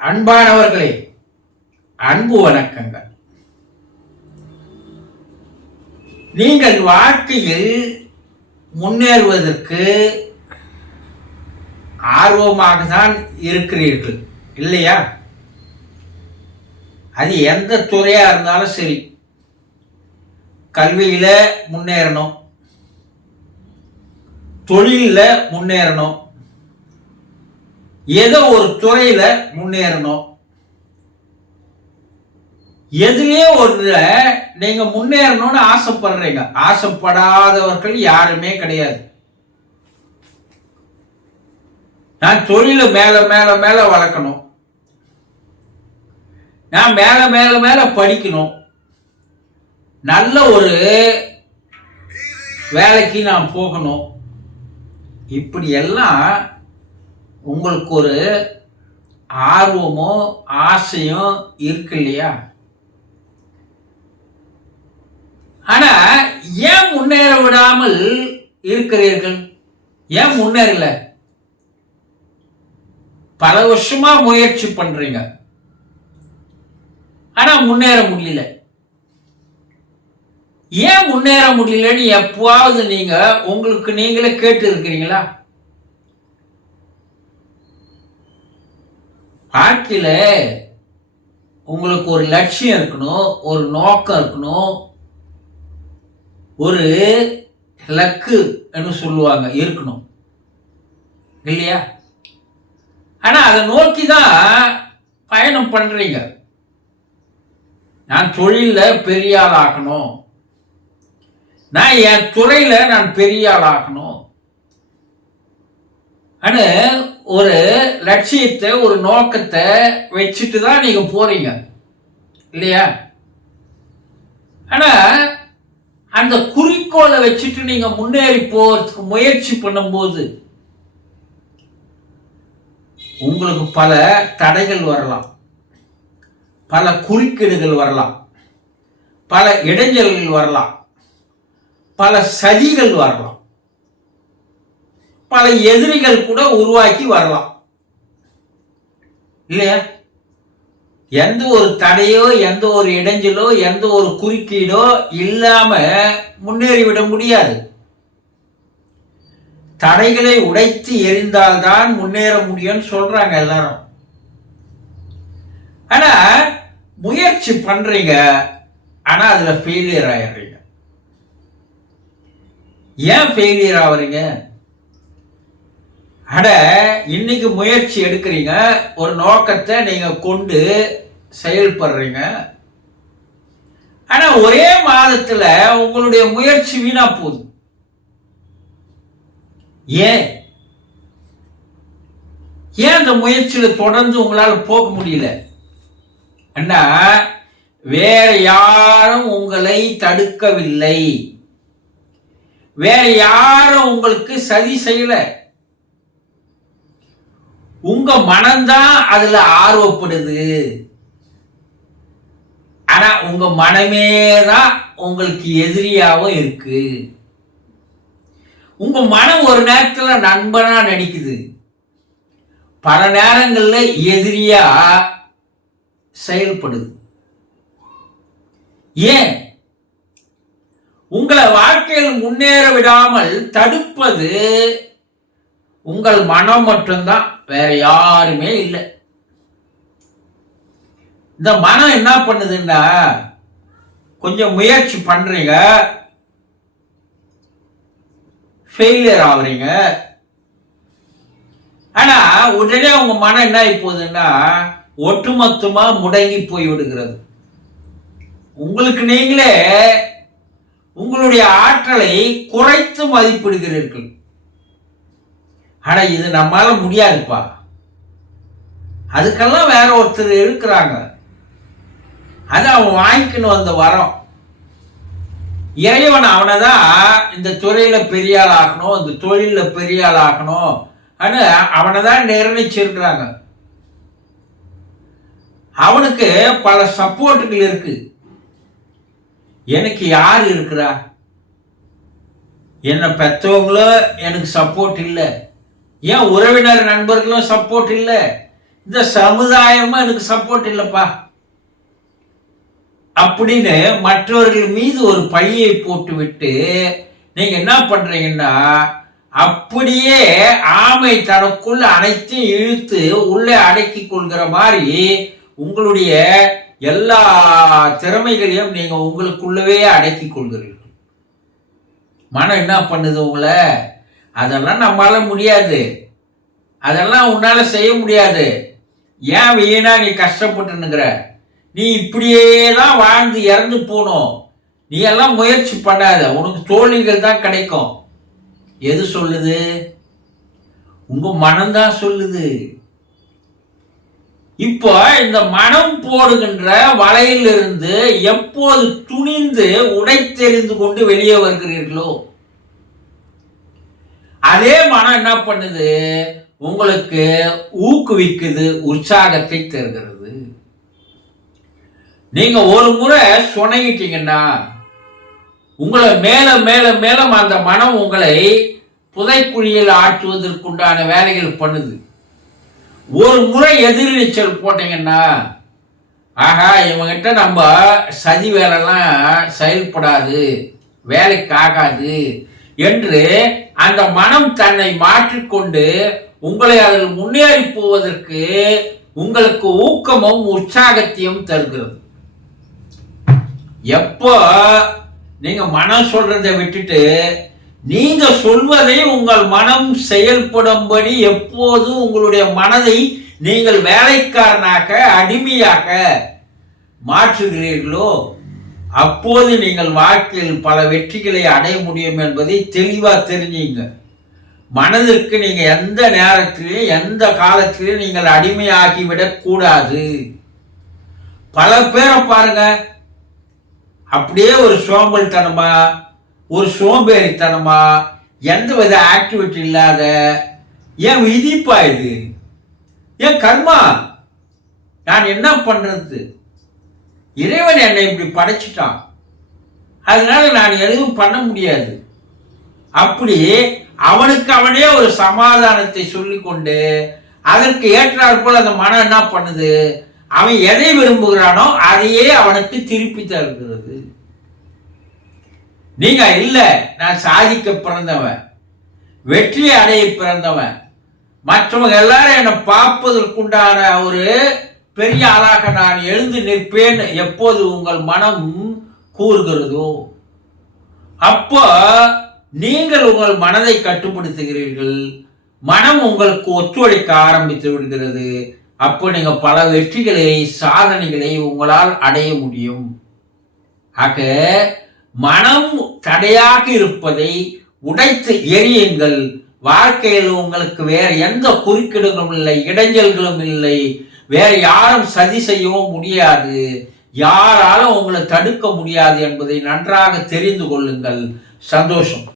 அன்பானவர்களே அன்பு வணக்கங்கள். நீங்கள் வாழ்க்கையில் முன்னேறுவதற்கு ஆர்வமாக தான் இருக்கிறீர்கள் இல்லையா? அது எந்த துறையா இருந்தாலும் சரி. கல்வியில முன்னேறணும் தொழிலில் முன்னேறணும் ஏதோ ஒரு துறையில முன்னேறணும். எதுலயே ஒன்று நீங்க முன்னேறணும்னு ஆசைப்படுறீங்க. ஆசைப்படாதவர்கள் யாருமே கிடையாது. நான் தொழில மேல மேல மேல வளர்க்கணும். நான் மேல மேல மேல படிக்கணும். நல்ல ஒரு வேலைக்கு நான் போகணும். இப்படி எல்லாம் உங்களுக்கு ஒரு ஆர்வமோ ஆசையும் இருக்கு இல்லையா ஆனா ஏன் முன்னேற விடாமல் இருக்கிறீர்கள்? ஏன் முன்னேறல? பல வருஷமா முயற்சி பண்றீங்க. ஆனா முன்னேற முடியல. ஏன் முன்னேற முடியலன்னு எப்பவாவது நீங்க உங்களுக்கு நீங்களே கேட்டு இருக்கிறீங்களா வாழ்க்கையில் உங்களுக்கு ஒரு லட்சியம் இருக்கணும் ஒரு நோக்கம் இருக்கணும். ஒரு லக்கு சொல்லுவாங்க இருக்கணும். இல்லையா? ஆனால் அதை நோக்கி தான் பயணம் பண்ணுறீங்க நான் தொழிலில் பெரிய ஆள் ஆகணும் நான் என் துறையில் நான் பெரிய ஆள் ஆகணும் ஆனா ஒரு லட்சியத்தை ஒரு நோக்கத்தை வச்சுட்டு தான் நீங்க போறீங்க. இல்லையா? ஆனா அந்த குறிக்கோளை வச்சுட்டு நீங்க முன்னேறி போறதுக்கு முயற்சி பண்ணும்போது உங்களுக்கு பல தடைகள் வரலாம். பல குறுக்கீடுகள் வரலாம். பல இடைஞ்சல்கள் வரலாம். பல சதிகள் வரலாம். பல எதிரிகள் கூட உருவாக்கி வரலாம். இல்லையா? எந்த ஒரு தடையோ எந்த ஒரு இடைஞ்சலோ எந்த ஒரு குறுக்கீடோ இல்லாம முன்னேறிவிட முடியாது. தடைகளை உடைத்து எரிந்தால்தான் முன்னேற முடியும்னு சொல்றாங்க எல்லாரும். ஆனா முயற்சி பண்றீங்க ஆனா அதுல ஃபெயிலியர் ஆயிடுறீங்க. ஏன் ஃபெயிலியர் ஆகுறீங்க அட இன்னைக்கு முயற்சி எடுக்கிறீங்க. ஒரு நோக்கத்தை நீங்க கொண்டு செயல்படுறீங்க. ஆனா ஒரே மாதத்துல உங்களுடைய முயற்சி வீணா போகுது. ஏன்? ஏன் அந்த முயற்சியில தொடர்ந்து உங்களால போக முடியல? அண்ணா வேற யாரும் உங்களை தடுக்கவில்லை. வேற யாரும் உங்களுக்கு சதி செய்யலை. உங்க மனம்தான் அதுல ஆர்வப்படுது. ஆனா உங்க மனமே தான் உங்களுக்கு எதிரியாவும் இருக்கு. உங்க மனம் ஒரு நேரத்துல நண்பனா நடிக்குது. பல நேரங்கள்ல எதிரியா செயல்படுது. ஏன்? உங்களை வாழ்க்கையில் முன்னேற விடாமல் தடுப்பது உங்கள் மனம் மட்டும்தான். வேற யாருமே இல்லை. இந்த மனம் என்ன பண்ணுதுன்னா கொஞ்சம் முயற்சி பண்றீங்க. ஃபெயிலியர் ஆகுறீங்க. ஆனா உடனே உங்க மனம் என்ன ஆகி போகுதுன்னா ஒட்டுமொத்தமா முடங்கி போய் விடுகிறது. உங்களுக்கு நீங்களே உங்களுடைய ஆற்றலை குறைத்து மதிப்பிடுகிறீர்கள். ஆனால் இது நம்மால் முடியாதுப்பா. அதுக்கெல்லாம் வேற ஒருத்தர் இருக்கிறாங்க. அது அவன் வாங்கிக்கணும் அந்த வரம். இறைவன் அவனை தான் இந்த துறையில் பெரிய ஆள் ஆகணும் இந்த தொழிலில் பெரிய ஆள் ஆகணும் அவனை தான் நிர்ணயிச்சிருக்கிறாங்க. அவனுக்கு பல சப்போர்ட்டுகள் இருக்கு. எனக்கு யார் இருக்கிறா? என்னை பெற்றவங்களும் எனக்கு சப்போர்ட் இல்லை. ஏன் உறவினர் நண்பர்களும் சப்போர்ட் இல்லை? இந்த சமுதாயமும் எனக்கு சப்போர்ட் இல்லைப்பா. அப்படின்னு மற்றவர்கள் மீது ஒரு பழியை போட்டு விட்டு நீங்க என்ன பண்றீங்கன்னா அப்படியே ஆமை தனக்குள்ள அனைத்தையும் இழுத்து உள்ளே அடக்கி கொள்கிற மாதிரி உங்களுடைய எல்லா திறமைகளையும் நீங்க உங்களுக்குள்ளவே அடக்கி கொள்கிறீர்கள். மனம் என்ன பண்ணுது உங்களை? அதெல்லாம் நம்மளால முடியாது. அதெல்லாம் உன்னால செய்ய முடியாது. ஏன் வீணா நீ கஷ்டப்பட்டுனுங்கிற நீ இப்படியே தான் வாழ்ந்து இறந்து போகணும் நீ எல்லாம் முயற்சி பண்ணாத. உனக்கு தோல்விகள் தான் கிடைக்கும். எது சொல்லுது? உங்க மனம்தான் சொல்லுது. இப்போ இந்த மனம் போடுகின்ற வலையிலிருந்து எப்போது துணிந்து உடைத்தெறிந்து கொண்டு வெளியே வருகிறீர்களோ? அதே மனம் என்ன பண்ணுது? உங்களுக்கு ஊக்குவிக்குது உற்சாகத்தை தருகிறது. நீங்க ஒரு முறை சுணங்கிட்டீங்கன்னா உங்களை மேல மேல மேலும் அந்த மனம் உங்களை புதைக்குழியில் ஆற்றுவதற்குண்டான வேலைகள் பண்ணுது. ஒரு முறை எதிர்நீச்சல் போட்டீங்கன்னா ஆகா இவங்கிட்ட நம்ம சதி வேலைலாம் செயல்படாது வேலைக்கு ஆகாது என்று அந்த மனம் தன்னை மாற்றிக்கொண்டு உங்களை அதில் முன்னேறி போவதற்கு உங்களுக்கு ஊக்கமும் உற்சாகத்தையும் தருகிறது. எப்போ நீங்க மனம் சொல்றதை விட்டுட்டு நீங்க சொல்வதை உங்கள் மனம் செயல்படும்படி எப்போதும் உங்களுடைய மனதை நீங்கள் வேலைக்காரனாக அடிமையாக மாற்றுகிறீர்களோ அப்போது நீங்கள் வாழ்க்கையில் பல வெற்றிகளை அடைய முடியும் என்பதை தெளிவாக தெரிஞ்சுங்க. மனதிற்கு நீங்கள் எந்த நேரத்திலையும் எந்த காலத்திலையும் நீங்கள் அடிமையாகிவிடக்கூடாது பல பேரை பாருங்க. அப்படியே ஒரு சோம்பல்தனமா ஒரு சோம்பேறித்தனமா எந்த வித ஆக்டிவிட்டி இல்லாத ஏன் விதிப்பா இது? ஏன் கர்மா? நான் என்ன பண்ணுறது இறைவன் என்னை இப்படி படைச்சிட்டான். அதனால நான் எதுவும் பண்ண முடியாது. அப்படி அவனுக்கு அவனே ஒரு சமாதானத்தை சொல்லிக்கொண்டு அதற்கு ஏற்றாற்போல் அந்த மனம் என்ன பண்ணுது? அவன் எதை விரும்புகிறானோ அதையே அவனுக்கு திருப்பி தருகிறது. நீங்க இல்லை நான் சாதிக்க பிறந்தவன் வெற்றி அடைய பிறந்தவன். மற்றவங்க எல்லாரும் என்னை பார்ப்பதற்குண்டான ஒரு பெரிய ஆளாக நான் எழுந்து நிற்பேன் எப்போது உங்கள் மனம் கூறுகிறதோ அப்போ நீங்கள் உங்கள் மனதை கட்டுப்படுத்துகிறீர்கள். மனம் உங்களுக்கு ஒத்துழைக்க ஆரம்பித்து விடுகிறது. அப்போ நீங்கள் பல வெற்றிகளை சாதனைகளை உங்களால் அடைய முடியும். ஆக மனம் தடையாக இருப்பதை உடைத்து எரியுங்கள் வாழ்க்கையில் உங்களுக்கு வேற எந்த குறுக்கீடுகளும் இல்லை இடைஞ்சல்களும் இல்லை. வேற யாரும் சதி செய்யவும் முடியாது. யாராலும் உங்களை தடுக்க முடியாது என்பதை நன்றாக தெரிந்து கொள்ளுங்கள். சந்தோஷம்.